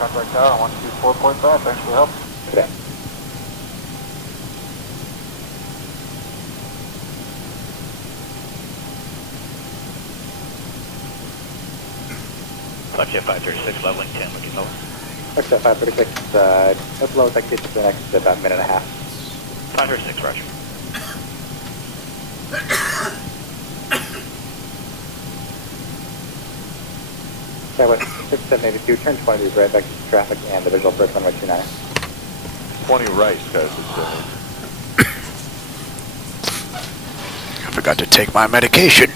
Contract tower, 124.5. Thanks for the help. Okay. Flightdeck 536, leveling 10, looking over. Flightdeck 536, no below taxi to the next about a minute and a half. 536, roger. Skywest 6782, turn 20 degrees right back to traffic and the visual approach runway 29. 20 right, Skywest 6782. I forgot to take my medication.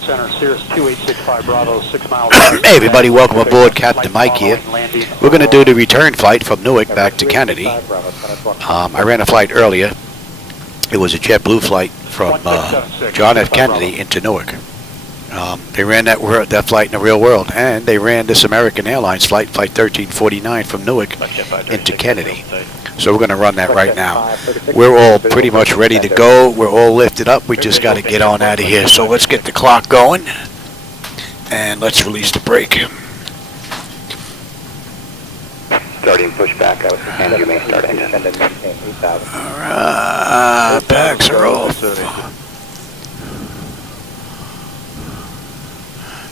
Center, Cirrus 2865 Bravo, 6 miles. Hey everybody, welcome aboard. Captain Mike here. We're going to do the return flight from Newark back to Kennedy. I ran a flight earlier. It was a JetBlue flight from John F. Kennedy into Newark. They ran that flight in the real world, and they ran this American Airlines flight, Flight 1349, from Newark into Kennedy. So we're going to run that right now. We're all pretty much ready to go. We're all lifted up. We just got to get on out of here. So let's get the clock going, and let's release the brake. Starting pushback, I was and you may start engine. Alright, packs are off.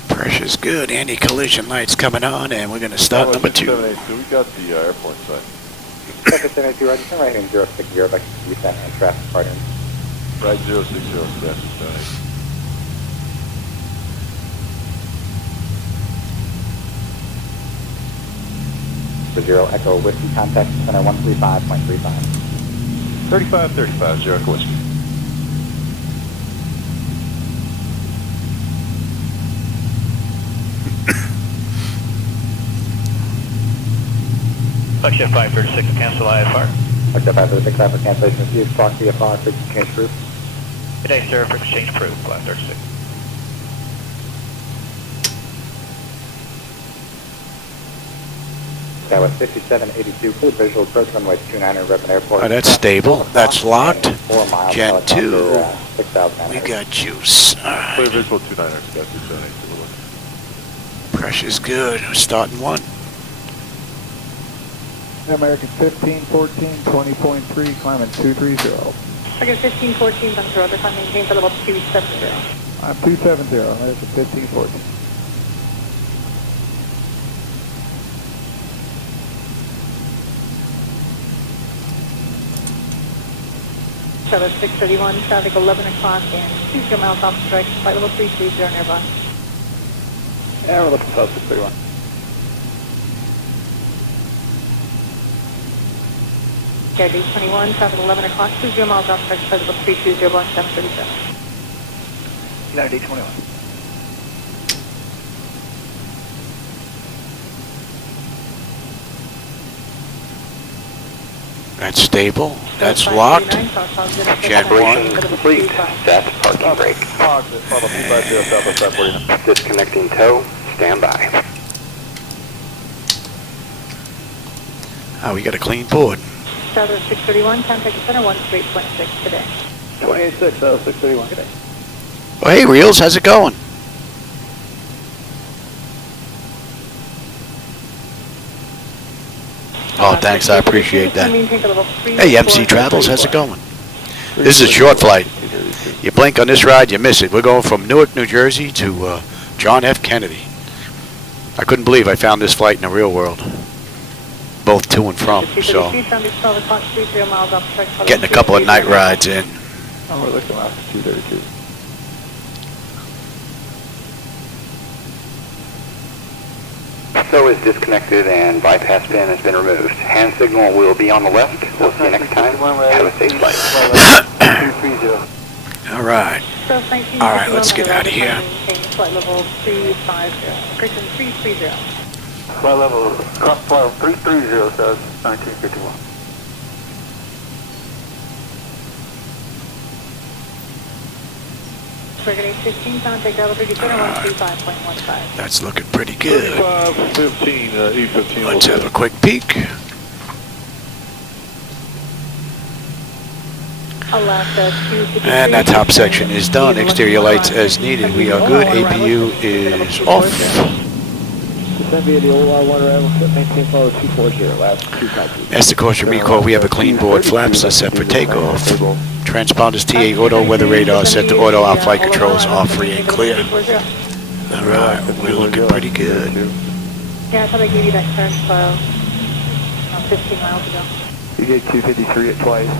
Pressure's good. Anti-collision lights coming on, and we're going to start number 2. We got the airport side. Second 72, right, turn right in 060 back to descent and traffic partner. Right 060, Skywest 72. Zero Echo Whiskey, contact center 135.35. 3535, 0 Echo Whiskey. Flightdeck 536, cancel IFR. Flightdeck 536, IFR cancellation refused. Clock VFR, frequency change approved. Good day, sir. Frequency change approved. 536. Skywest 5782, clear visual approach runway 29 at Redmond Airport. Oh, that's stable. That's locked. 4 miles. Gen 2. 6,000. We got juice. Alright. Clear visual 29 Skywest 6782. Pressure's good. We're starting 1. American 1514, 20.3, climbing 230. American 1514, bunker over, climb maintain for level 270. I'm 270, American 1514. Travis 631, traffic 11 o'clock and 20 miles off strike, flight level 330 nearby. Yeah, we're looking close to 31. KRD 21, traffic 11 o'clock, 20 miles off strike, flight level 320, Block 737. KRD 21. That's stable. That's locked. Gen 1. Complete. Set parking brake. Disconnecting tow. Stand by. Oh, we got a clean board. Travis 631, contact center 13.6 today. 286, 631, good day. Oh, hey, Reels, how's it going? Oh, thanks, I appreciate that. Hey, MC Travels, how's it going? This is a short flight. You blink on this ride, you miss it. We're going from Newark, New Jersey to John F. Kennedy. I couldn't believe I found this flight in the real world. Both to and from, so getting a couple of night rides in. Oh, we're looking out for 232. So is disconnected and bypass pin has been removed. Hand signal will be on the left. We'll see you next time. Have a safe flight. All right. All right, let's get out of here. Flight level 350, Christian 330. Flight level 330, says 1951. Brigade 15, contact level 135.15. That's looking pretty good. 15, E15. Let's have a quick peek. Alaska 253. And that top section is done. Exterior lights as needed. We are good. APU is off. Descend via the OR1 arrival, maintain follow 240, last 252. As the caution recall, we have a clean board. Flaps are set for takeoff. Transponders TA auto, weather radar set to auto. Our flight controls are free and clear. Alright, we're looking pretty good. Yeah, I thought I gave you that turn file 15 miles ago. You get 253 at twice.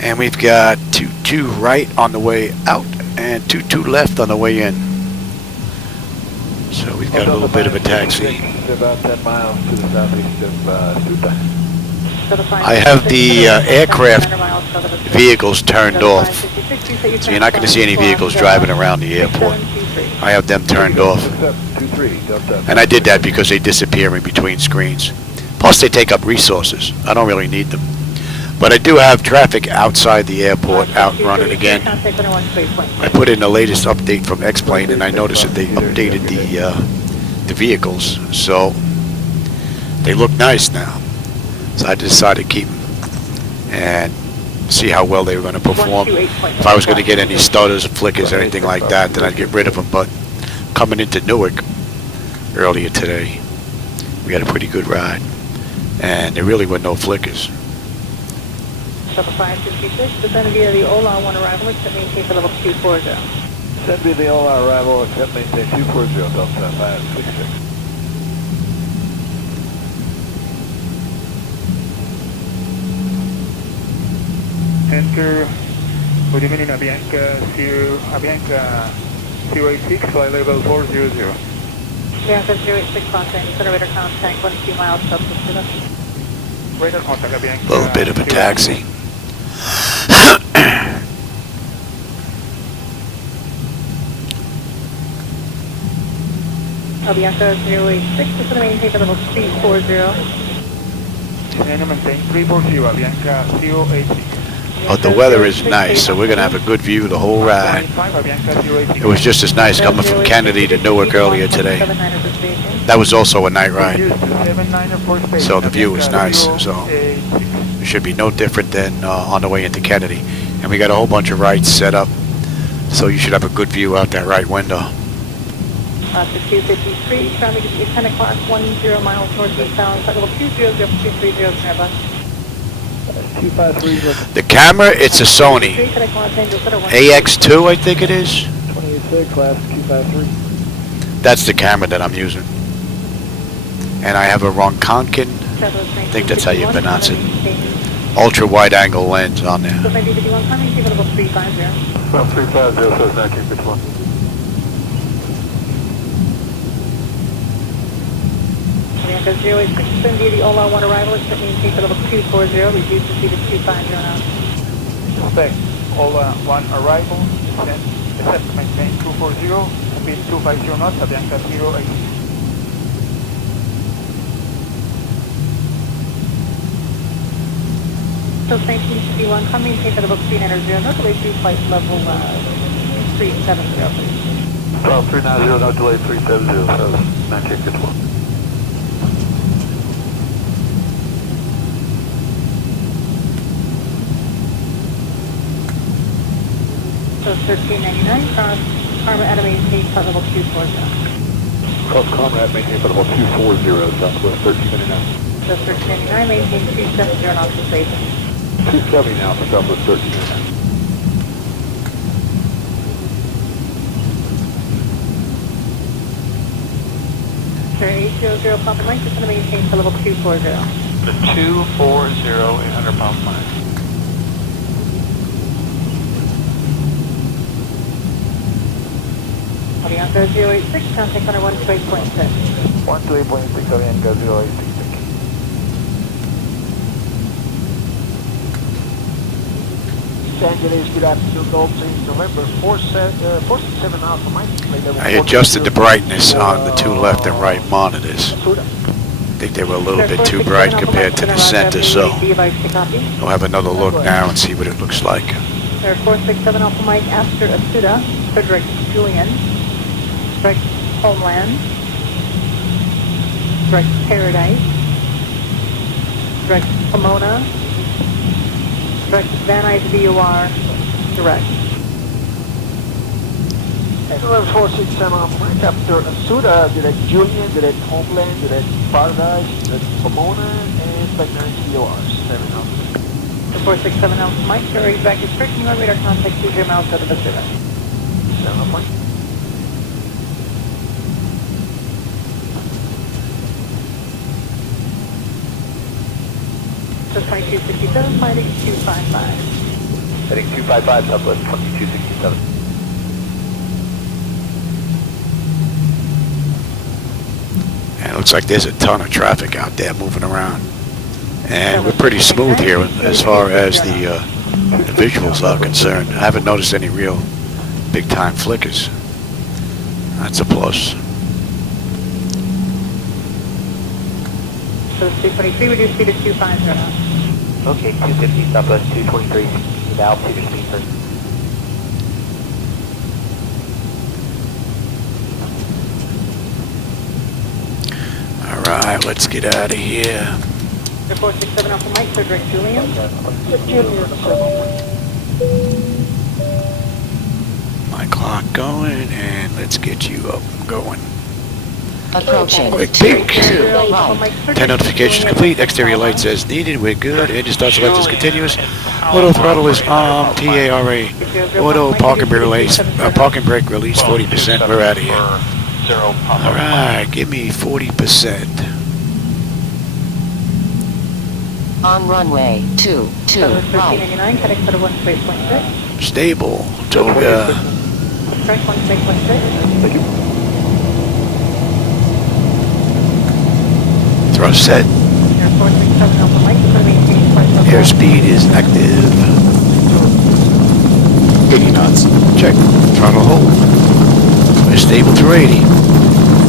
And we've got 22 right on the way out and 22 left on the way in. So we've got a little bit of a taxi. About 10 miles to the southeast of Suta. I have the aircraft vehicles turned off. So you're not going to see any vehicles driving around the airport. I have them turned off. And I did that because they disappear in between screens. Plus they take up resources. I don't really need them. But I do have traffic outside the airport out running again. I put in the latest update from X-Plane and I noticed that they updated the vehicles. So they look nice now. So I decided to keep them and see how well they were going to perform. If I was going to get any stutters, flickers, or anything like that, then I'd get rid of them. But coming into Newark earlier today, we had a pretty good ride. And there really were no flickers. Delta 556, descend via the OLA 1 arrival, except maintain for level 240. Descend via the OLA arrival, except maintain 240, Delta 566. Enter, good evening, Avianca 086, flight level 400. Avianca 086, contact, center radar contact, 22 miles south of Suda. Radar contact, Avianca. A little bit of a taxi. Avianca 086, descend and maintain for level 340. Descend and maintain 340, Avianca 086. But the weather is nice, so we're going to have a good view the whole ride. It was just as nice coming from Kennedy to Newark earlier today. That was also a night ride. So the view was nice. So it should be no different than on the way into Kennedy. And we got a whole bunch of rights set up. So you should have a good view out that right window. To 253, traffic is 10 o'clock, 10 miles northeastbound, flight level 200, 230, Airbus. The camera, it's a Sony AX2, I think it is. 286, last 253. That's the camera that I'm using. And I have a Ronconkin, I think that's how you pronounce it, ultra wide angle lens on there. So 1951, climbing to level 350. Well, 350, so it's 1951. Avianca 086, descend via the OLA 1 arrival, except maintain for level 240, reduce to speed of 250 now. Respect, OLA 1 arrival, descend, except maintain 240, speed 250 knots, Avianca 086. So 1951, come maintain for level 390, no delay through flight level 370, please. 390, no delay 370, so 1951. So 1399, cross Comrade maintain flight level 240. Cross Comrade, maintain for level 240, southwest 1399. So 1399, maintain 270 knots for station. 270 now for southwest 1399. Sir, 800 Papa Mike, just going to maintain for level 240. The 240, 800 pound mile. Avianca 086, contact center 128.6. 128.6, Avianca 086. Los Angeles, good afternoon, Dolphin, November 467 Alpha Mike. I adjusted the brightness on the two left and right monitors. I think they were a little bit too bright compared to the center, so we'll have another look now and see what it looks like. Air 467 Alpha Mike, Astor Asuda, Frederick Julian, direct Homeland, direct Paradise, direct Pomona, Direct Van Nuys VOR, direct. Anywhere 467 Alpha Mike after Asuda, direct Julian, direct Homeland, direct Paradise, direct Pomona, and Flight 9 VORs. 7 Alpha. The 467 Alpha Mike, your back is correct. You want radar contact 20 miles out of the 7. 7 Alpha Mike. So 2267, flighting 255. Heading 255, Southwest 2267. And it looks like there's a ton of traffic out there moving around. And we're pretty smooth here as far as the visuals are concerned. I haven't noticed any real big time flickers. That's a plus. So it's 223, reduce speed to 250 now. Okay, 250, Southwest 223, now Peter speed first. Alright, let's get out of here. The 467 Alpha Mike, so direct Julian. Julian, 7 My clock going, and let's get you up and going. Approaching. Quick peek. 10 notifications complete. Exterior lights as needed. We're good. Engine start select is continuous. Auto throttle is on. PARA. Auto parking brake release. Parking brake release 40%. We're out of here. All right, give me 40%. On runway 22 right. 1399, heading for the 1space.6. Stable. Toga. Correct, 1space.6. Thrust set. Air 467 Alpha Mike, so maintain flight level. Airspeed is active. 80 knots. Check. Throttle hold. We're stable through 80.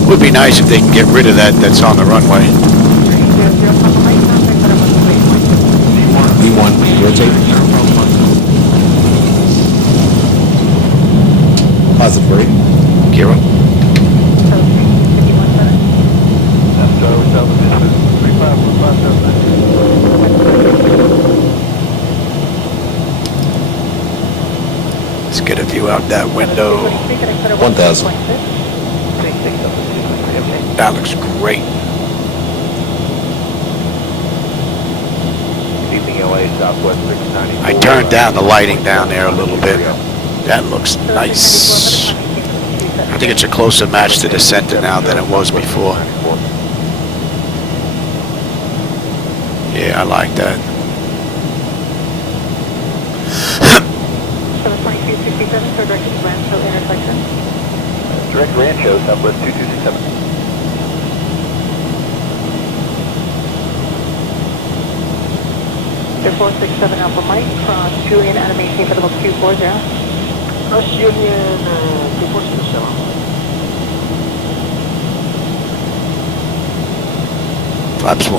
Would be nice if they can get rid of that's on the runway. 300 Alpha Mike, contact for the 1space.6. V1, rotate. Positive brake. Gear up. So 351 Let's get a view out that window. 1000. That looks great. Leaving LA, Southwest 694. I turned down the lighting down there a little bit. That looks nice. I think it's a closer match to the center now than it was before. Yeah, I like that. 2267, so direct to Rancho intersection. Direct Rancho, Southwest 2267. Air 467 Alpha Mike, cross Julian and maintain for level 240. Cross Julian, 2467. Flaps 1.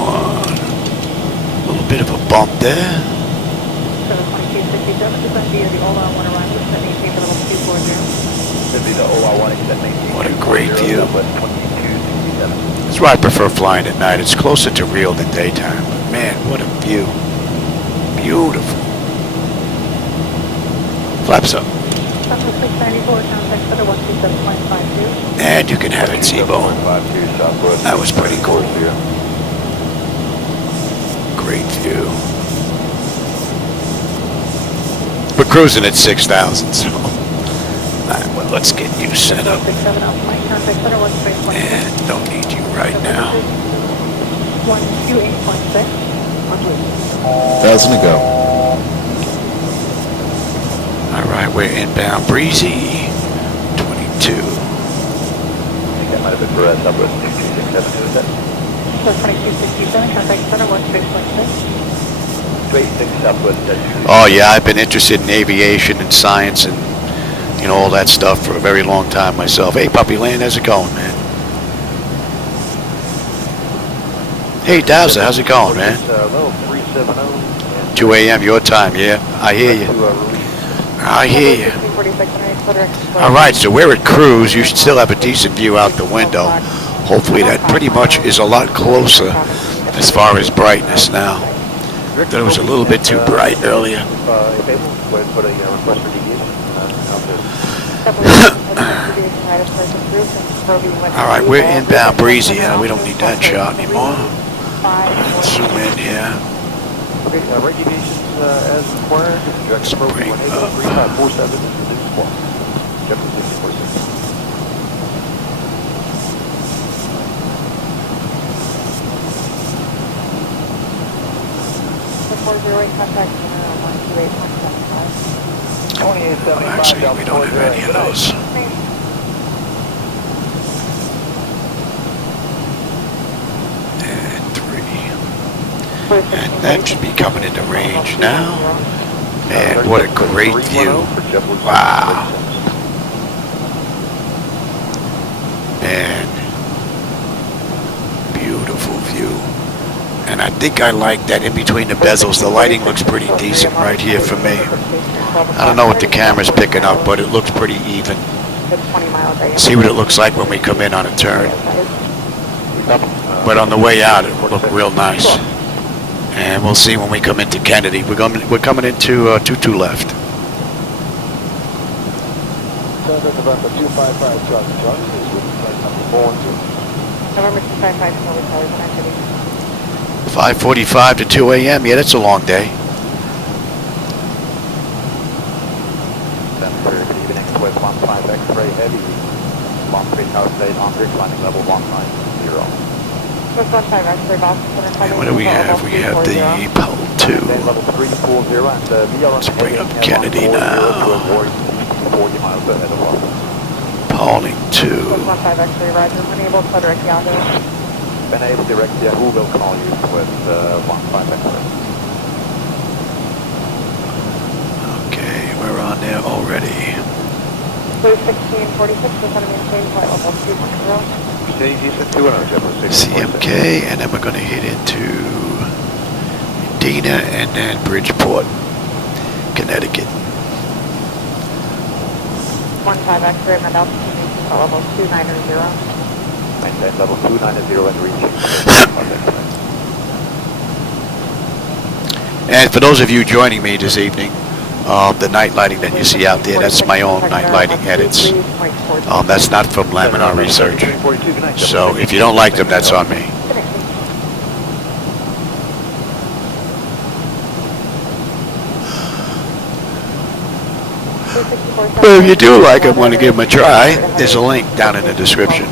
A little bit of a bump there. So 2267, descend via the all-on-one arrival, and maintain for level 240. Should be the OR1 extend maintain. What a great view. Southwest 2267. That's why I prefer flying at night. It's closer to real than daytime. But man, what a view. Beautiful. Flaps up. Southwest 694, contact for the 127.52. And you can have it, Zibo. That was pretty cool. Great view. We're cruising at 6,000, so well, let's get you set up. 67 Alpha Mike, contact for the 1space.6. And don't need you right now. 128.6. 1,000 to go. All right, we're inbound breezy. 22. I think that might have been for us, Southwest 2267. Who is that? So 2267, contact for the 1space.6. 286 Southwest. Oh yeah, I've been interested in aviation and science and all that stuff for a very long time myself. Hey, Puppy Land, how's it going, man? Hey, Dowser, how's it going, man? Level 370. 2 a.m. your time, yeah. I hear you. I hear you. All right, so we're at cruise. You should still have a decent view out the window. Hopefully that pretty much is a lot closer as far as brightness now. Thought it was a little bit too bright earlier. If able, go ahead and put a request for deviation out there. All right, we're inbound breezy. We don't need that shot anymore. Zoom in here. Okay, right deviations as required. Direct approach 3547 is reduced squawk. JetBlue 5446. 408 contact 128.75. Actually, we don't have any of those. And 3. And that should be coming into range now. Man, what a great view. Wow. Man. Beautiful view. And I think I like that in between the bezels. The lighting looks pretty decent right here for me. I don't know what the camera's picking up, but it looks pretty even. See what it looks like when we come in on a turn. But on the way out, it will look real nice. And we'll see when we come into Kennedy. We're coming into 22 left. November 255 truck. Truck is with flight number 412. November 255, November 5:45 to 2 a.m. Yeah, that's a long day. Good evening, Swiss 15 X-ray heavy. Long 3008 on bridge landing level 190. Swiss 15 X-ray Boston. And what do we have? We have the POL 2. Level 340 and Let's bring up Kennedy now. 40 miles ahead of us. Pauling 2. Swiss 15 X-ray Roger. Unable to direct Yahoo. Been able to direct Yahoo will call you with 15 X-ray. Okay, we're on there already. Blue 1646 is going to maintain flight level 210. CMK, and then we're going to hit into Medina and then Bridgeport, Connecticut. 15 X-ray, and altitude flight level 290. Maintain level 290 and reaching. And for those of you joining me this evening, the night lighting that you see out there, that's my own night lighting edits. That's not from Laminar Research. So if you don't like them, that's on me. But if you do like them, want to give them a try, there's a link down in the description.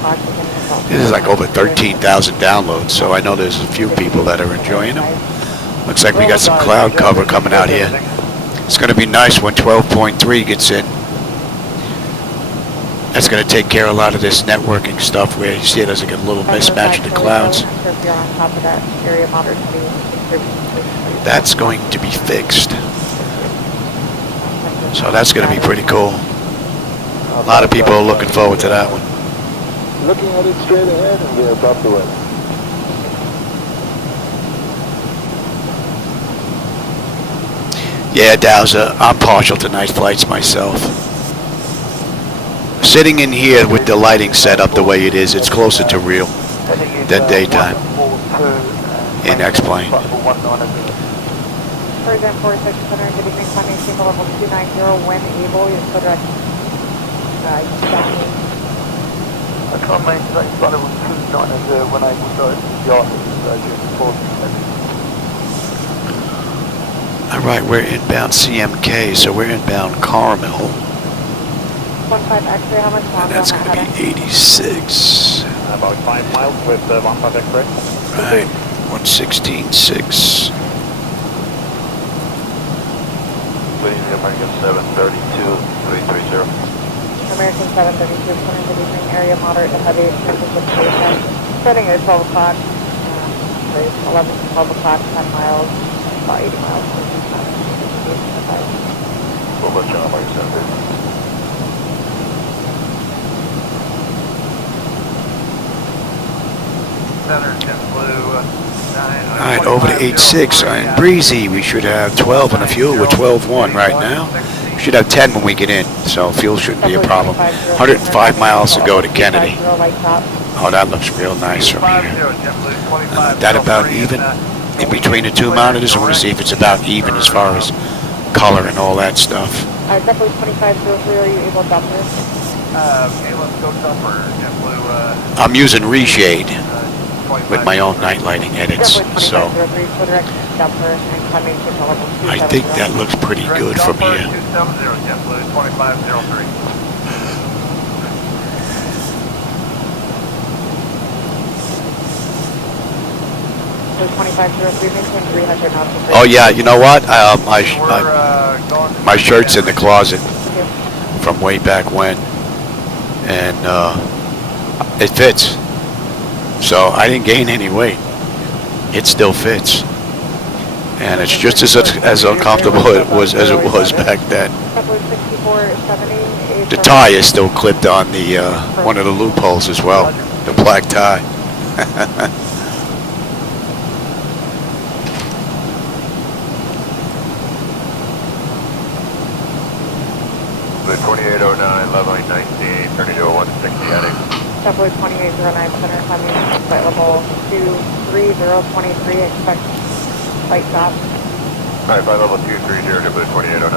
This is like over 13,000 downloads, so I know there's a few people that are enjoying them. Looks like we got some cloud cover coming out here. It's going to be nice when 12.3 gets in. That's going to take care of a lot of this networking stuff where you see it as like a little mismatch in the clouds. That's going to be fixed. So that's going to be pretty cool. A lot of people are looking forward to that one. Looking at it straight ahead and we're above the weather. Yeah, Dowser, I'm partial to night flights myself. Sitting in here with the lighting set up the way it is, it's closer to real than daytime in X-plane. For example, 4600, good evening, climbing single level 290, when able, you put direct I can't make it, I thought it was 290 when I was at the office, All right, we're inbound CMK, so we're inbound Carmel. 15 X-ray, how much And longer that's on going that to be 86. About 5 miles with 15 X-ray. Right, 116.6. American 732-330. American 732, coming to the evening area, moderate to heavy precipitation. Setting at 12 o'clock, 11 to 12 o'clock, 10 miles, about 80 miles. We'll let you know about your 730. Alright, over to 86 on Breezy. We should have 12 on the fuel. We're 12.1 right now. We should have 10 when we get in, so fuel shouldn't be a problem. 105 miles to go to Kennedy. Oh, that looks real nice from here. That about even. in between the two monitors. I want to see if it's about even as far as color and all that stuff. Definitely 2503, are you able to dump this? Okay, let's go dumper. JetBlue, I'm using reshade with my own night lighting edits, so I think that looks pretty good from here. 270, JetBlue, 2503. 2503, maintain 300 knots. Oh yeah, you know what? My shirt's in the closet from way back when, and it fits. So I didn't gain any weight. It still fits, and it's just as uncomfortable as it was back then. The tie is still clipped on the one of the loopholes as well, the black tie. The 2809, leveling 19, turning to a 160 heading. Subway 2809, center coming, flight level 23023, expect flight stop. Alright, flight level 230, JetBlue 2809.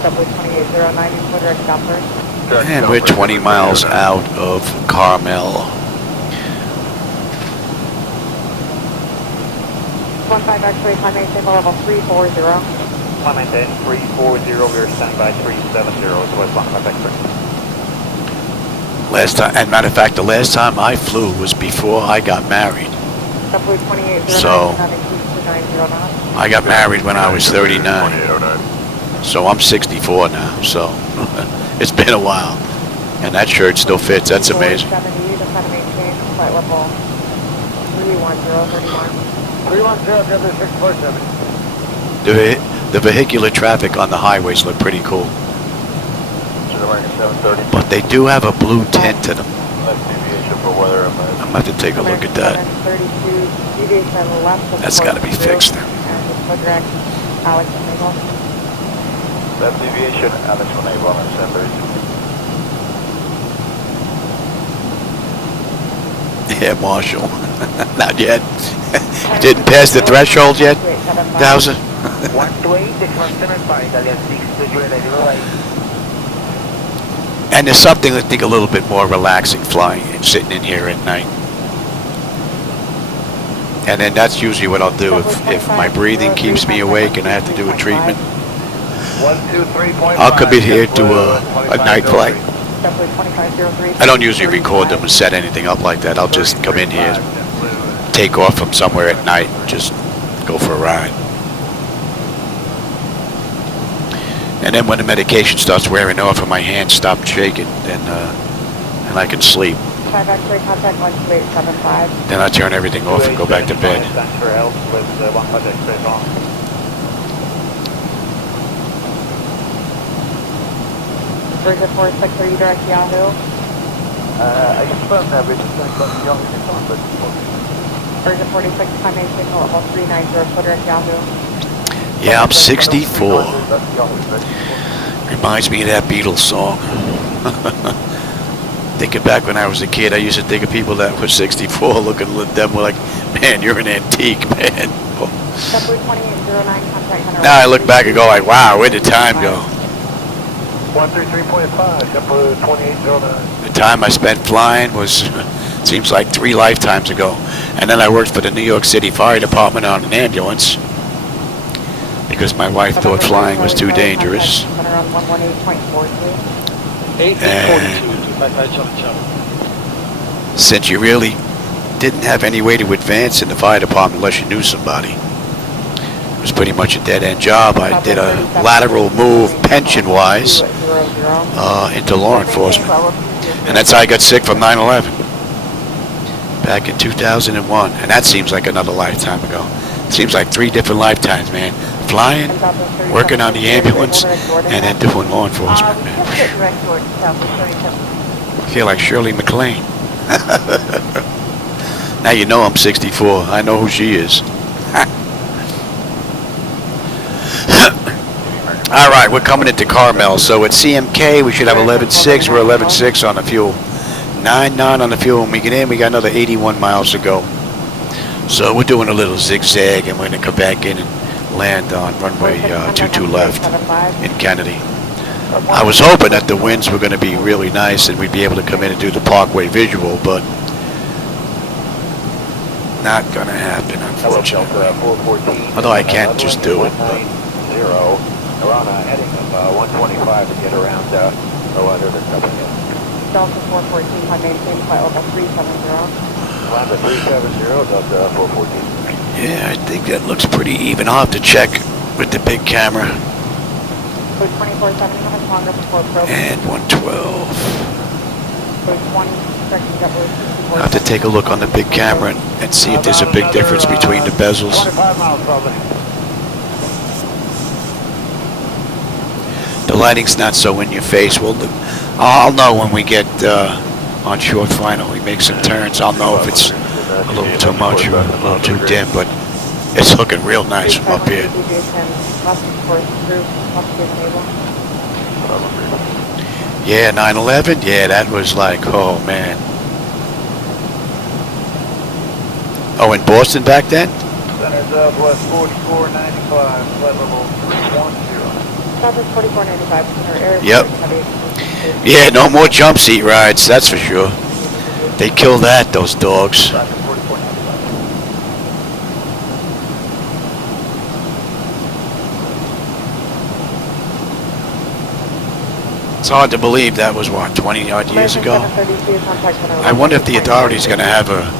Subway 2809, input direct stop first. And we're 20 miles out of Carmel. 15 X-ray, time maintain level 340. Climb maintain 340, we're standing by 370, so it's 15 X-ray. Last time, and matter of fact, the last time I flew was before I got married. Subway 2809, So, I got married when I was 39. 2809. So I'm 64 now, so it's been a while. And that shirt still fits, that's amazing. 70, the time maintain flight level 31031. 310, JetBlue 647. The vehicular traffic on the highways look pretty cool. American 730. But they do have a blue tint to them. Left deviation for weather. I'm going to have to take a look at that. That's got to be fixed then. Left deviation, Alex Renable on 730. Yeah, Marshall. Not yet. Didn't pass the threshold yet, Dowser? 128, the customer by Italian 6 to Juliet, And there's something I think a little bit more relaxing flying and sitting in here at night. And then that's usually what I'll do if my breathing keeps me awake and I have to do a treatment. I'll commit here to a night flight. I don't usually record them and set anything up like that. I'll just come in here, take off from somewhere at night, and just go for a ride. And then when the medication starts wearing off and my hands stop shaking, then and I can sleep. 5 X-ray contact 12875. Then I turn everything off and go back to bed. Thanks for help with 15 X-ray on. Bridget 46, are you direct Yahoo? I confirm that we're just going to the Yahoo but Bridget 46, time maintain level 390, put direct Yahoo. Yeah, I'm 64. Reminds me of that Beatles song. Thinking back when I was a kid, I used to think of people that were 64 looking at them like, man, you're an antique, man. Now I look back and go like, wow, where did time go? 133.5, JetBlue 2809. The time I spent flying was, seems like 3 lifetimes ago. And then I worked for the New York City Fire Department on an ambulance because my wife thought flying was too dangerous. And since you really didn't have any way to advance in the fire department unless you knew somebody, it was pretty much a dead-end job. I did a lateral move pension-wise into law enforcement. And that's how I got sick from 9/11 back in 2001. And that seems like another lifetime ago. It seems like 3 different lifetimes, man. Flying, working on the ambulance, and then doing law enforcement, man. I feel like Shirley MacLaine. Now you know I'm 64. I know who she is. All right, we're coming into Carmel. So at CMK, we should have 11.6. We're 11.6 on the fuel. 9.9 on the fuel. When we get in, we got another 81 miles to go. So we're doing a little zigzag, and we're going to come back in and land on runway 22 left in Kennedy. I was hoping that the winds were going to be really nice and we'd be able to come in and do the Parkway visual, but not going to happen, unfortunately. Although I can't just do it. But. We're on a heading of 125 to get around under the cover. Delta 414, I maintain flight level 370. Lambda 370, Delta 414. Yeah, I think that looks pretty even. I'll have to check with the big camera. 2470, how much longer before probe? And 112. 20, correcting JetBlue 64. I'll have to take a look on the big camera and see if there's a big difference between the bezels. 25 miles probably. The lighting's not so in your face. I'll know when we get on short final. We make some turns. I'll know if it's a little too much or a little too dim, but it's looking real nice from up here. Yeah, 9/11. Yeah, that was like, oh man. Oh, in Boston back then? Center Southwest 4495, flight level 310. Southwest 4495, center air. Yep. Yeah, no more jump seat rides, that's for sure. They kill that, those dogs. It's hard to believe that was, what, 20-odd years ago? I wonder if the authority's going to have a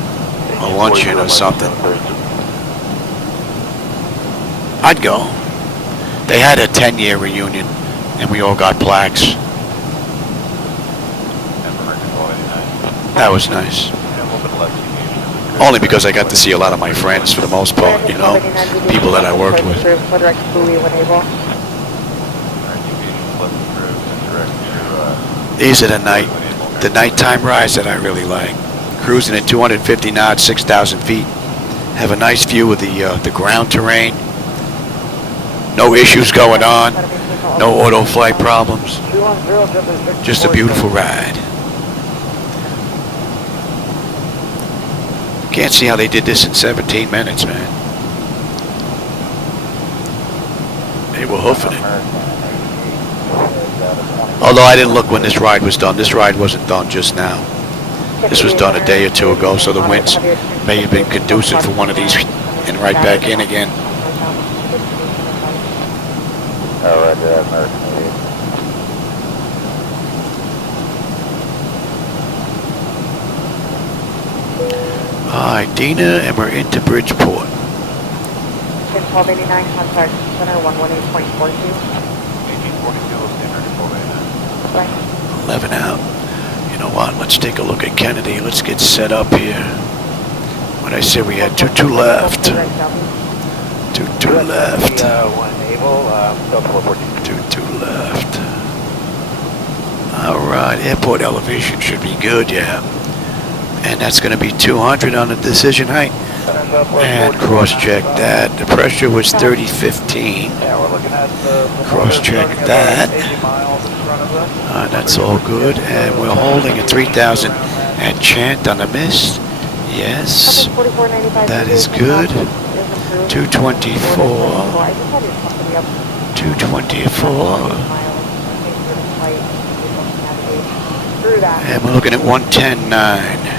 luncheon or something. I'd go. They had a 10-year reunion, and we all got plaques. That was nice. Only because I got to see a lot of my friends for the most part, you know, people that I worked with. These are the nighttime rides that I really like. Cruising at 250 knots, 6,000 feet. Have a nice view of the ground terrain. No issues going on. No auto flight problems. Just a beautiful ride. Can't see how they did this in 17 minutes, man. They were hoofing it. Although I didn't look when this ride was done. This ride wasn't done just now. This was done a day or two ago, so the winds may have been conducive for one of these and right back in again. American Aviation. Hi, Dina, and we're into Bridgeport. 1289, contact center 118.42. 11 out. You know what? Let's take a look at Kennedy. Let's get set up here. What I said, we had 22 left. 22 left. 22 left. All right, airport elevation should be good, yeah. And that's going to be 200 on the decision height. And cross-check that. The pressure was 3015. Cross-check that. That's all good. And we're holding at 3,000 at Chant on the mist. Yes. That is good. 224. 224. And we're looking at 110.9.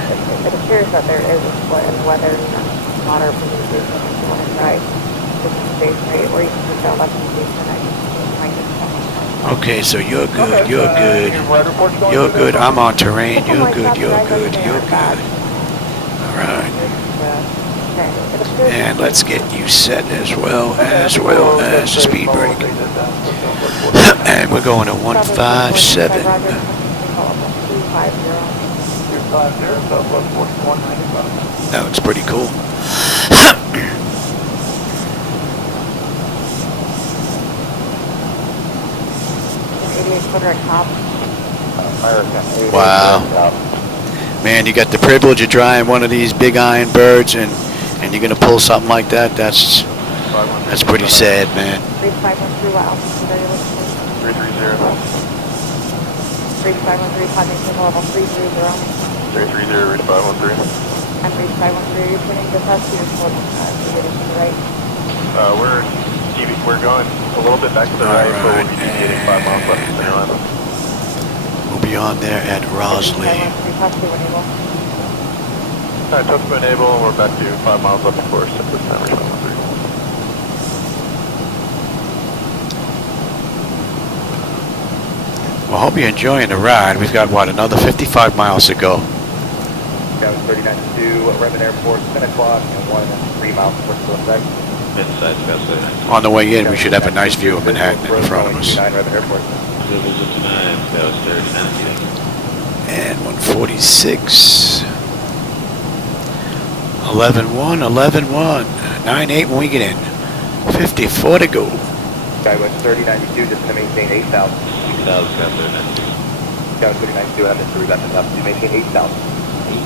It appears that there is a split in weather moderate precipitation if you want to try space rate, or you can put that left station. Okay, so you're good, you're good. You're good, I'm on terrain, you're good, you're good, you're good. Alright. And let's get you set as well as the speed brake. And we're going to 157. That looks pretty cool. Wow. Man, you got the privilege of driving one of these big iron birds and you're going to pull something like that. That's pretty sad, man. 3513, what altitude are you looking for? 330. 3513, climbing to level 330. 330, reach 513. I'm 3513, you're turning just past you, just hold deviating to the right. We're going a little bit back to the right, but we'll be deviating 5 miles left of center line. We'll be on there at Rosley. 3513, past you when able. Alright, toast to enable, and we're back to 5 miles left of course at this time. Well, I hope you're enjoying the ride. We've got, what, another 55 miles to go. Scout 39-2, Redmond Airport, 10 o'clock, and 3 miles towards the left. Inside Scout 39. On the way in, we should have a nice view of Manhattan in front of us. 9 Redmond Airport. Zulu 29, Scout 39. And 146. 11-1, 11-1. 9-8 when we get in. 54 to go. Skywest 3092, just going to maintain 8,000. 8,000, Scout 39. Scout 3092, I'm Mr. Rebecca, enough to maintain 8,000. 8,000.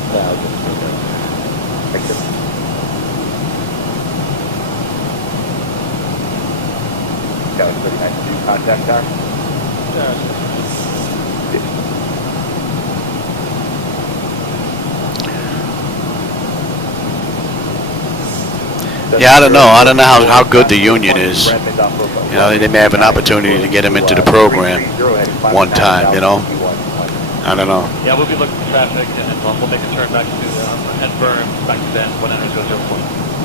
Thank you. Scout 3092, contact time. Yeah, I don't know. I don't know how good the union is. You know, they may have an opportunity to get him into the program one time, you know. I don't know. Yeah, we'll be looking for traffic, and we'll make a turn back to and burn back to Bend when enters 004.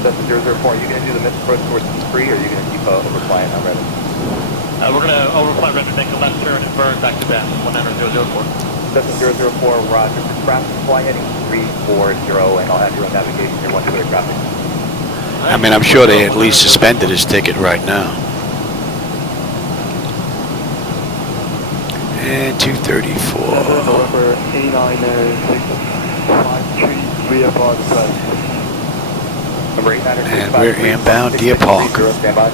Cessna 004, are you going to do the missed approach towards T3, or are you going to keep overflying on Redmond? We're going to overfly Redmond, make a left turn, and burn back to Bend when enters 004. Cessna 004, roger. Traffic fly heading 340, and I'll have your own navigation, your one-way traffic. I mean, I'm sure they at least suspended his ticket right now. And 234. November 8953 VFR depressed. Number 89. And we're inbound Deer Park. Stand by.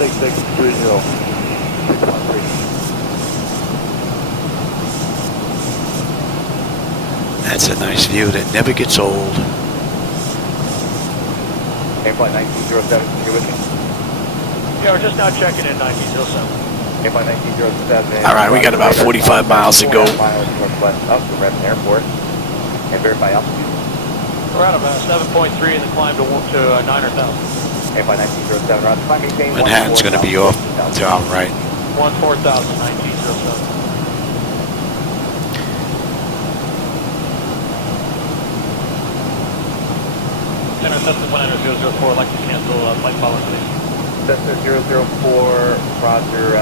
6630. 613. That's a nice view that never gets old. Airplane 1907, you with me? Yeah, we're just now checking in 1907. Airplane 1907. All right, we got about 45 miles to go. 4 miles northwest up from Redmond Airport. And verify altitude. We're at about 7.3 in the climb to 9,000. Airplane 1907, roger. Climb maintain Manhattan's going to be off to our right. 14,000, 1907. Center Cessna 100 004, like to cancel flight following, please. Cessna 004, roger.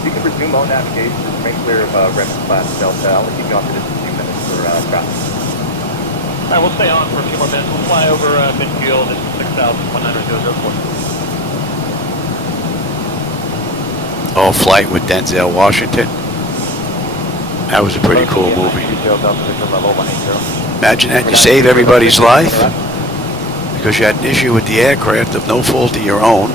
You can resume on navigation, remain clear of Redmond class Delta. I'll keep you on for just a few minutes for traffic. All right, we'll stay on for a few more minutes. We'll fly over midfield at 6,100 004. Oh, Flight with Denzel Washington. That was a pretty cool movie. Imagine that, you save everybody's life because you had an issue with the aircraft of no fault of your own,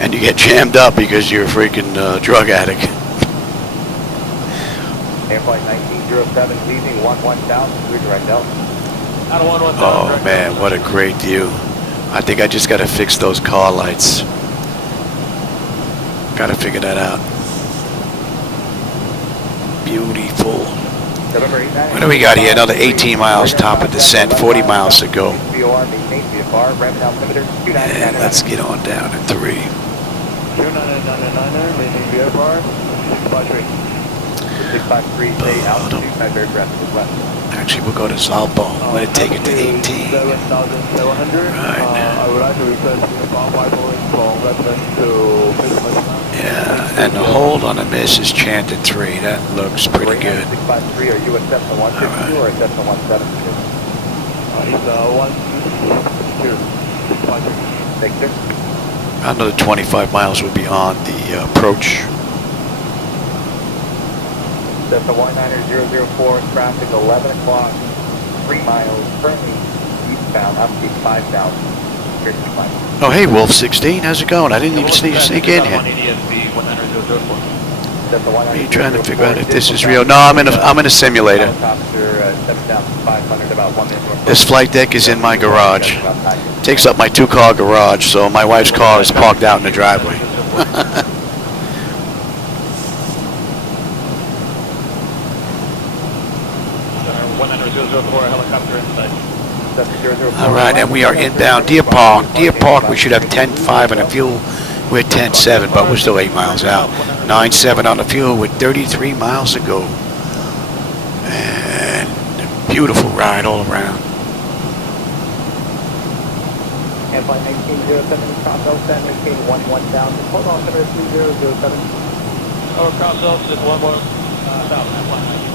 and you get jammed up because you're a freaking drug addict. Airplane 1907, leaving 11,000, redirect Delta. Out of 110. Oh man, what a great view. I think I just got to fix those car lights. Got to figure that out. Beautiful. What do we got here? Another 18 miles top of descent, 40 miles to go. And let's get on down to 3. 29999, maintaining VFR, 653. 653, stay altitude, very aggressive west. Actually, we'll go to Southbound. Let it take it to 18. 7,700. Right. I would like to request a bomb rifle from Redmond to Christmas. Yeah, and the hold on the miss is chanted 3. That looks pretty good. 653, are you a Cessna 152 or a Cessna 172? It's 152. 653. Thank you. Another 25 miles will be on the approach. Cessna 19004, traffic 11 o'clock, 3 miles, currently eastbound, up to 5,000. Here's the climb. Oh, hey, Wolf 16, how's it going? I didn't even see you sneak in here. 180 SB 100 004. What are you trying to figure out if this is real? No, I'm in a simulator. Helicopter 7,500, about 1 minute north. This flight deck is in my garage. Takes up my 2-car garage, so my wife's car is parked out in the driveway. 100 004, helicopter inside. All right, and we are inbound Deer Park. Deer Park, we should have 10.5 on the fuel. We're 10.7, but we're still 8 miles out. 9.7 on the fuel with 33 miles to go. And a beautiful ride all around. And flight 1907, cross Delta, and maintain 11 down. Hold on, center 3007. Over cross Delta, 11 south, flight 1907.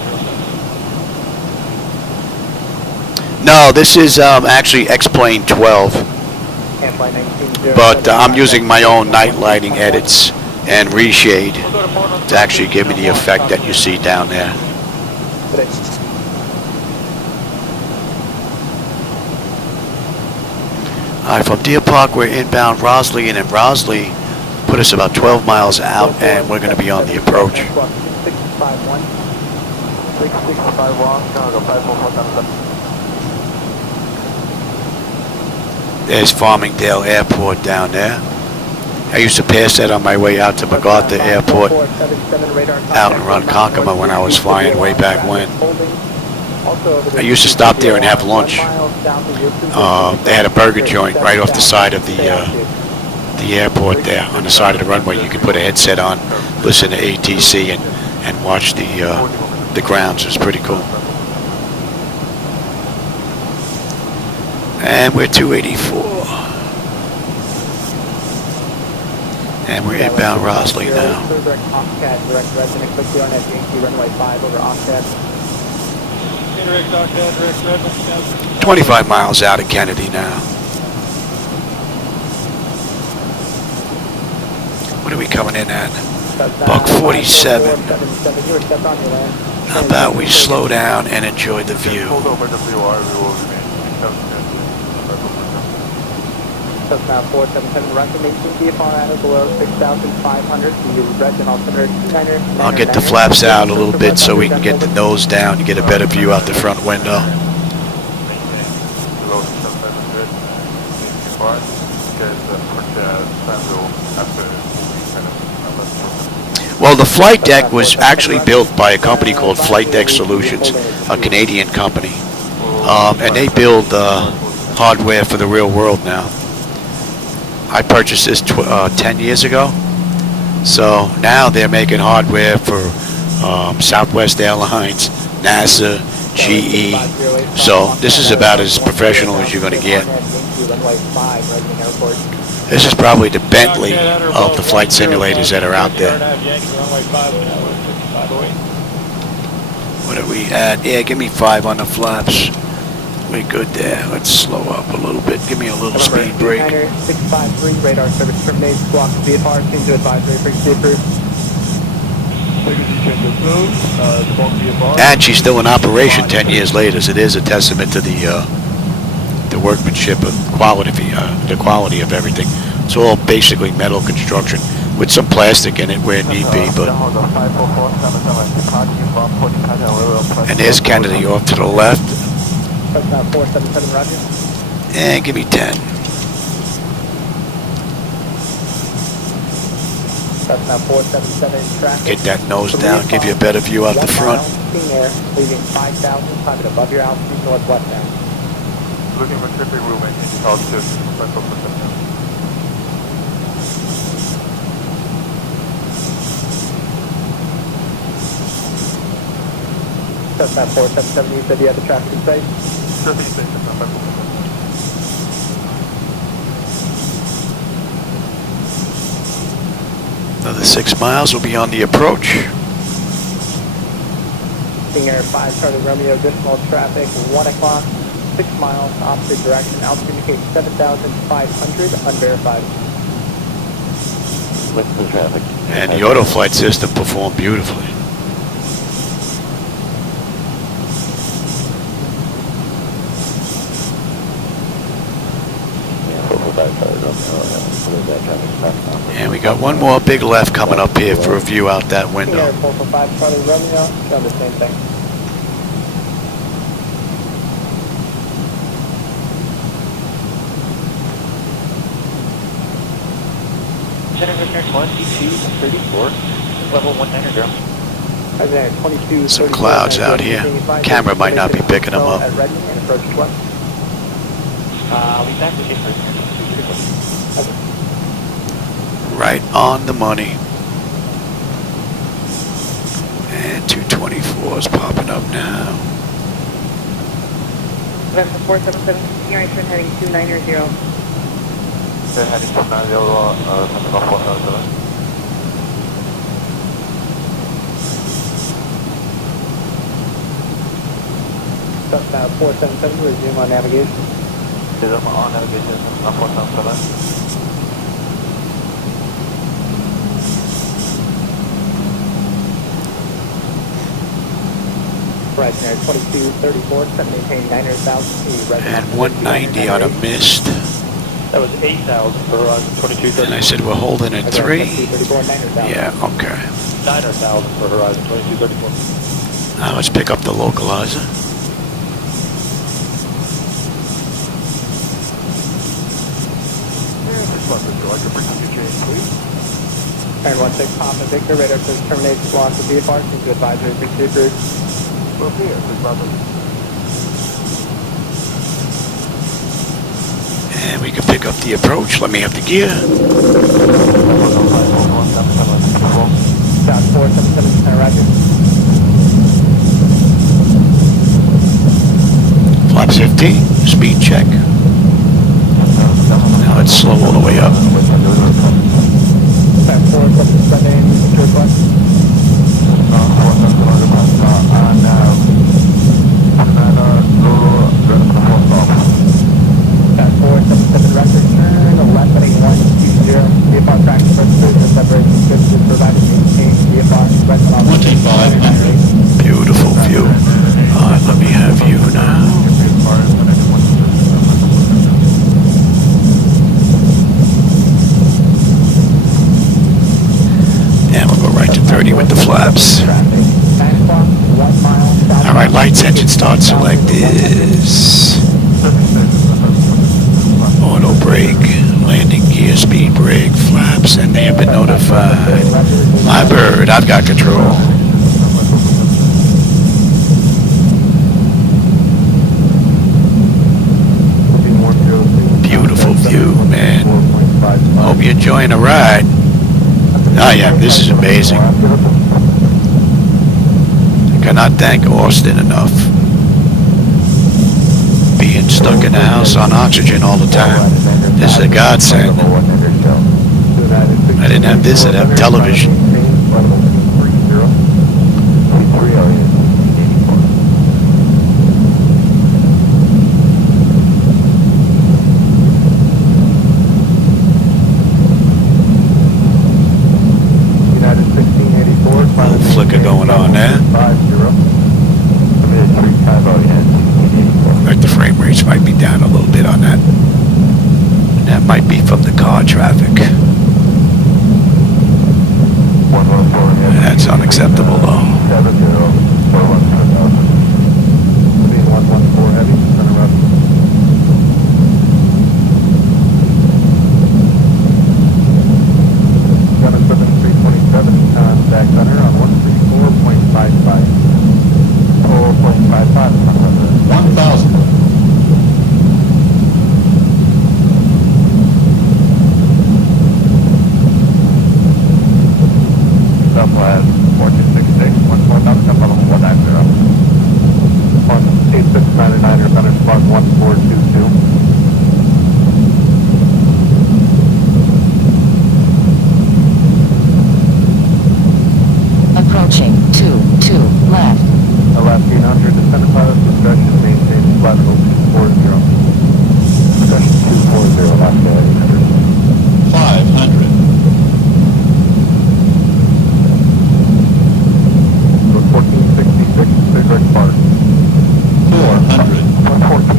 No, this is actually X-Plane 12. But I'm using my own night lighting edits and reshade to actually give me the effect that you see down there. All right, from Deer Park, we're inbound Rosley, and in Rosley, put us about 12 miles out, and we're going to be on the approach. 651. 665 wrong, go 544. There's Farmingdale Airport down there. I used to pass that on my way out to MacArthur Airport out in Ronkonkoma when I was flying way back when. I used to stop there and have lunch. They had a burger joint right off the side of the airport there on the side of the runway. You could put a headset on, listen to ATC, and watch the grounds. It was pretty cool. And we're 284. And we're inbound Rosley now. 25 miles out of Kennedy now. What are we coming in at? Buck 47. How about we slow down and enjoy the view? Cessna 477 recommendation VFR out of below 6,500. The red and altimeter 29er. I'll get the flaps out a little bit so we can get the nose down to get a better view out the front window. Well, the flight deck was actually built by a company called Flightdeck Solutions, a Canadian company. And they build hardware for the real world now. I purchased this 10 years ago, so now they're making hardware for Southwest Airlines, NASA, GE, so this is about as professional as you're going to get. This is probably the Bentley of the flight simulators that are out there. What are we at? Yeah, give me 5 on the flaps. We're good there. Let's slow up a little bit. Give me a little speed break. 653 radar service terminates. Block VFR change to advisory frequency approved. And she's still in operation 10 years later. So it is a testament to the workmanship and the quality of everything. It's all basically metal construction with some plastic in it where need be. But and there's Kennedy off to the left. Cessna 477, roger. And give me 10. Cessna 477 in traffic. Get that nose down, give you a better view out the front. Clean air, leaving 5,000, climate above your altitude northwestbound. Looking for tripping room and altitude. Cessna 477, you said you had the traffic in sight? Another 6 miles will be on the approach. Clean air 5, Charlie Romeo, additional traffic, 1 o'clock, 6 miles, opposite direction, altitude indicates 7,500, unverified. With the traffic. And the auto flight system performed beautifully. And we got one more big left coming up here for a view out that window. 445 Charlie Romeo, done the same thing. Center Vickers 1, D2, 34, level 19 ground. Some clouds out here. Camera might not be picking them up. Ready and approach 12. I'll be back with you for Right on the money. And 224 is popping up now. November 477, continuation heading 290. heading 290, Central 477. Cessna 477, resume on navigation. Resume on navigation, Cessna 477. Right, 2234, set maintain 900,000. And 190 on a mist. That was 8,000 for horizon 2230. And I said we're holding at 3. 900,000. Yeah, okay. 900,000 for horizon 2234. Now let's pick up the localizer. Turn 16 Papa Victor, radar says terminate launch of VFR, seems to advisory 60 approved. And we can pick up the approach. Let me have the gear. South 477, roger. Flaps 15, speed check. Now let's slow all the way up. South 477, secure flight. South 477, record turn, 118120. VFR tracking purposes, the separation switches provided maintain VFR, rest on 2500. Beautiful view. Alright, let me have you now. And we'll go right to 30 with the flaps. Alright, lights, engine start, select is auto brake, landing gear, speed brake, flaps, and they have been notified. My bird, I've got control. Beautiful view, man. Hope you're enjoying the ride. Oh yeah, this is amazing. I cannot thank Austin enough. Being stuck in the house on oxygen all the time. This is a godsend. I didn't have this, I'd have television. Flicker going on there. Like the frame rates might be down a little bit on that. And that might be from the car traffic. That's unacceptable though. Contact center on 134.55. 4.55. 1000. Southwest 4266, 14000, up level 190. 18699 or center spot 1422. Approaching 22 left. 1100, descendant pilot discussion, maintain flight level 240. Discussion 240, left 800. 500. 1466, cigarette park. 400. 114.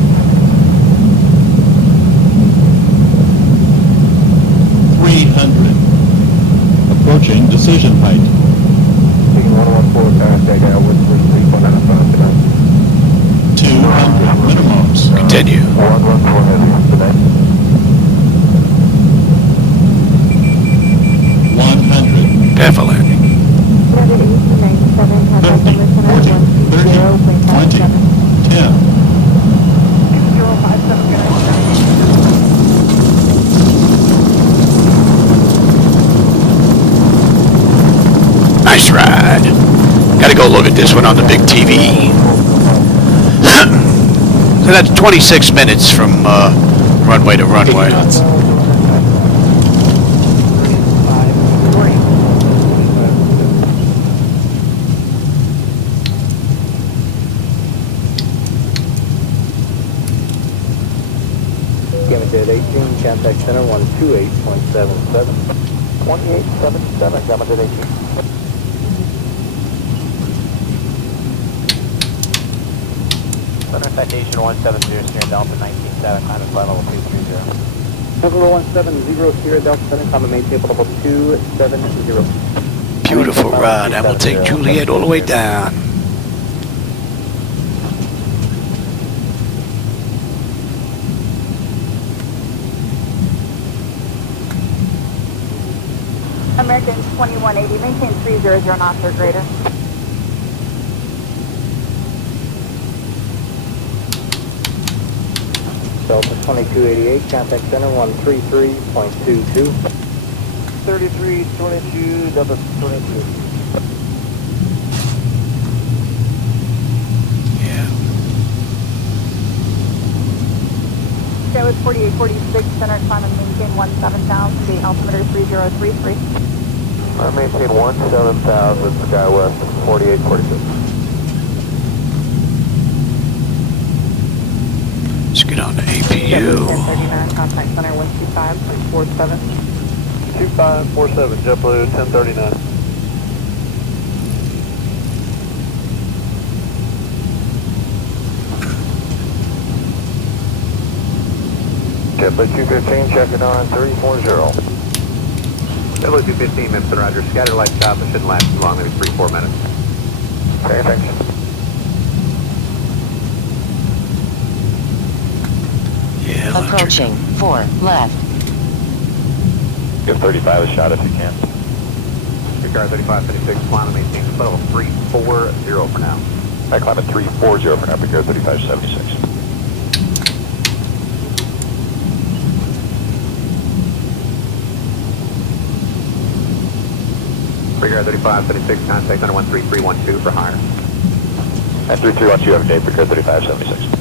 300. Approaching decision height. 114, contact Elwood, sleep on that 200 minimums. Continue. 114 heavy, today. 100. Careful landing. United 1897, 50, 40, 30, 20, 10. 057. Nice ride. Gotta go look at this one on the big TV. So that's 26 minutes from runway to runway. Dead 18, contact center 128.77. 2877, Gamma Dead 18. Center citation 170, Sierra Delta 197, climb and flight level 230. Level 170, Sierra Delta 7, climb and maintain level 270. Beautiful ride. I will take Juliet all the way down. American 2180, maintain 300 knots or greater. Delta 2288, contact center 133.22. 3322, Delta 22. Yeah. Okay, with 4846, center climb and maintain 17,000, the altimeter 3033. I maintain 17,000, SkyWest 4846. Let's get on to APU. 1039, contact center 125.47. 2547, JetBlue 1039. JetBlue 215, checking on 340. JetBlue 215, minutes and roger. Scatter light stop, it shouldn't last too long, maybe 3-4 minutes. Okay, thanks. Yeah, Approaching. 4 left. Give 35 a shot if you can. Regard 3556, climb and maintain level 340 for now. I climb at 340 for now, regard 3576. Regard 3576, contact under 13312 for higher. At 3312, have a date, regard 3576.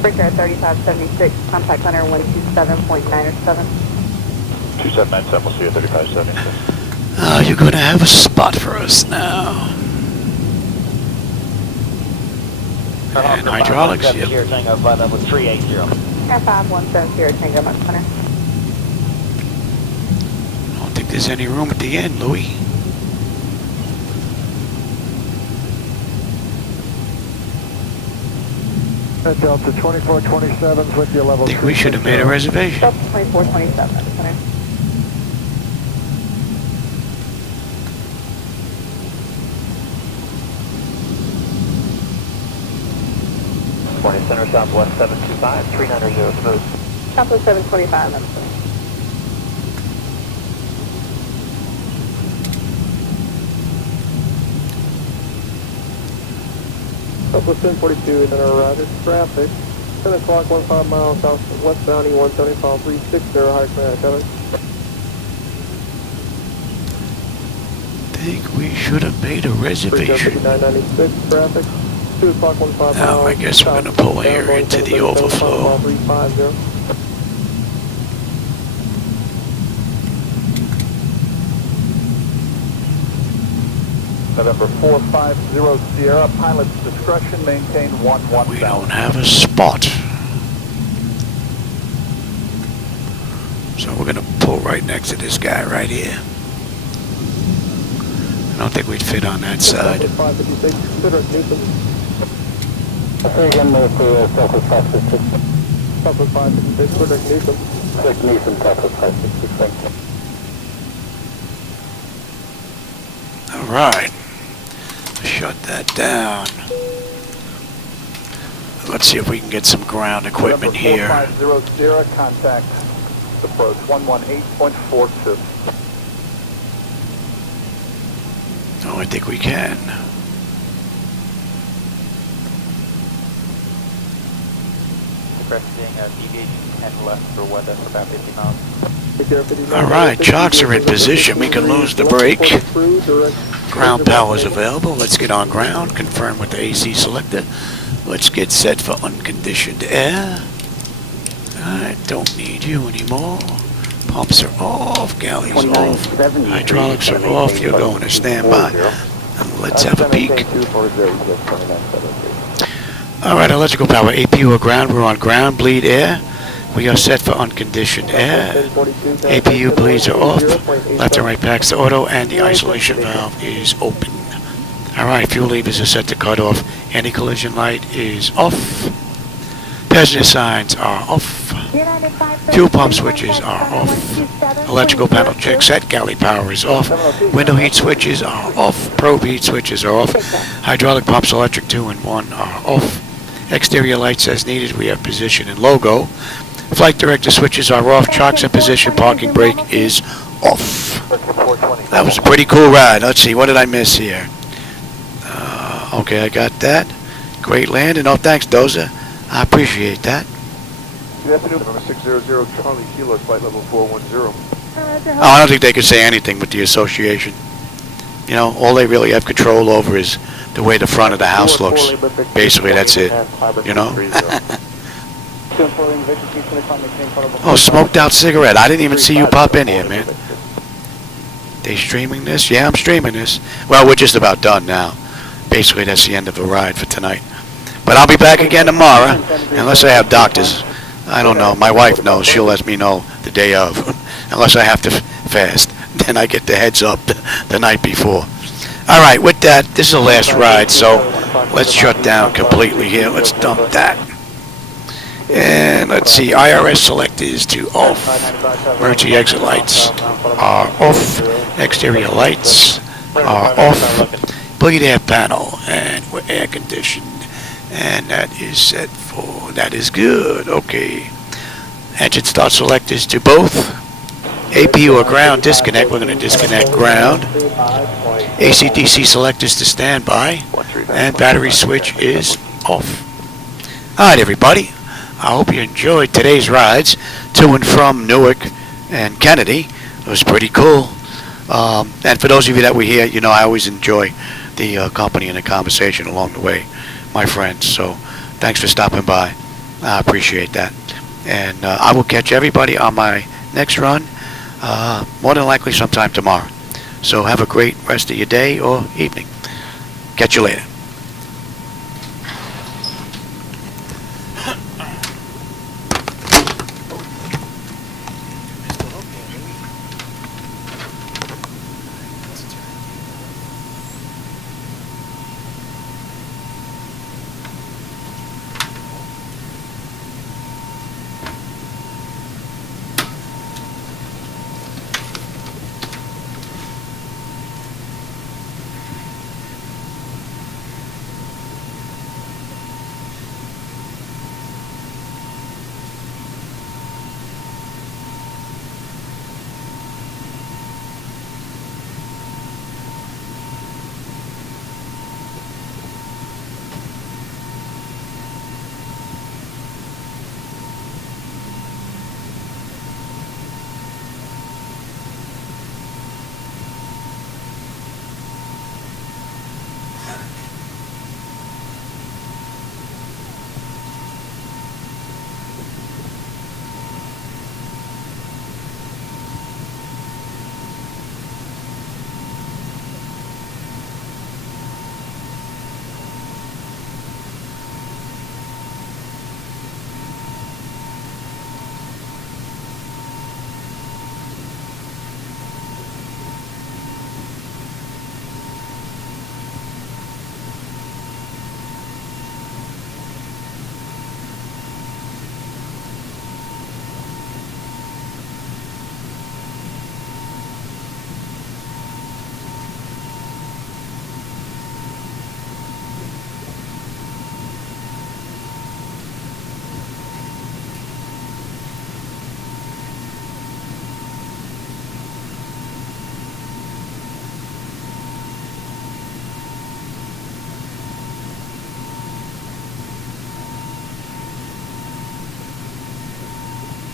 Breaker 3576, contact center 127.907. 2797, we'll see you at 3576. Oh, you're going to have a spot for us now. And hydraulics, yep. Sierra Tango, flight level 380. Air 5170, Tango Mach Center. I don't think there's any room at the end, Louis. Delta 2427 with your level. I think we should have made a reservation. Delta 2427, center. Morning Center, Southwest 725, 390 smooth. Southwest 725, that's center. Southwest 1042, center roger. Traffic. 10 o'clock, 15 miles south westbound, E175, 360, high command, coming. I think we should have made a reservation. 996, traffic. 2 o'clock, 15 miles. Now, I guess we're going to pull here into the overflow. 350. November 450 Sierra, pilot's discretion, maintain 11000. We don't have a spot. So we're going to pull right next to this guy right here. I don't think we'd fit on that side. 556, consider it Newton. Again, for Southwest 556. Southwest 556, consider it Newton. Click Newton, Southwest 556, thank you. All right. Shut that down. Let's see if we can get some ground equipment here. 450 Sierra, contact approach 118.42. Oh, I think we can. Requesting deviation 10 left for weather for about 50 miles. Alright, chocks are in position. We can lose the brake. Ground power is available. Let's get on ground. Confirm with the AC selector. Let's get set for unconditioned air. I don't need you anymore. Pumps are off. Galleys off. Hydraulics are off. You're going to standby. And let's have a peek. Alright, electrical power. APU or ground. We're on ground. Bleed air. We are set for unconditioned air. APU bleeds are off. Left and right packs to auto, and the isolation valve is open. Alright, fuel levers are set to cut off. Anti-collision light is off. Passenger signs are off. Fuel pump switches are off. Electrical panel check set. Galley power is off. Window heat switches are off. Probe heat switches are off. Hydraulic pumps, electric 2 and 1 are off. Exterior lights as needed. We have position and logo. Flight director switches are off. Chocks in position. Parking brake is off. That was a pretty cool ride. Let's see. What did I miss here? Okay, I got that. Great landing. Oh, thanks, Doza. I appreciate that. Good afternoon, number 600 Charlie Kilo, flight level 410. Oh, I don't think they could say anything with the association. You know, all they really have control over is the way the front of the house looks. Basically, that's it. You know? Oh, smoked out cigarette. I didn't even see you pop in here, man. They streaming this? Yeah, I'm streaming this. Well, we're just about done now. Basically, that's the end of the ride for tonight. But I'll be back again tomorrow, unless I have doctors. I don't know. My wife knows. She'll let me know the day of. Unless I have to fast. Then I get the heads up the night before. All right, with that, this is the last ride, so let's shut down completely here. Let's dump that. And let's see, IRS selectors to off. Emergency exit lights are off. Exterior lights are off. Bleed air panel, and we're air conditioned. And that is set for, that is good, okay. Engine start selectors to both. APU or ground disconnect, we're going to disconnect ground. AC/DC selectors to standby. And battery switch is off. Alright everybody, I hope you enjoyed today's rides to and from Newark and Kennedy. It was pretty cool. And for those of you that were here, you know I always enjoy the company and the conversation along the way, my friends. So thanks for stopping by. I appreciate that. And I will catch everybody on my next run, more than likely sometime tomorrow. So have a great rest of your day or evening. Catch you later.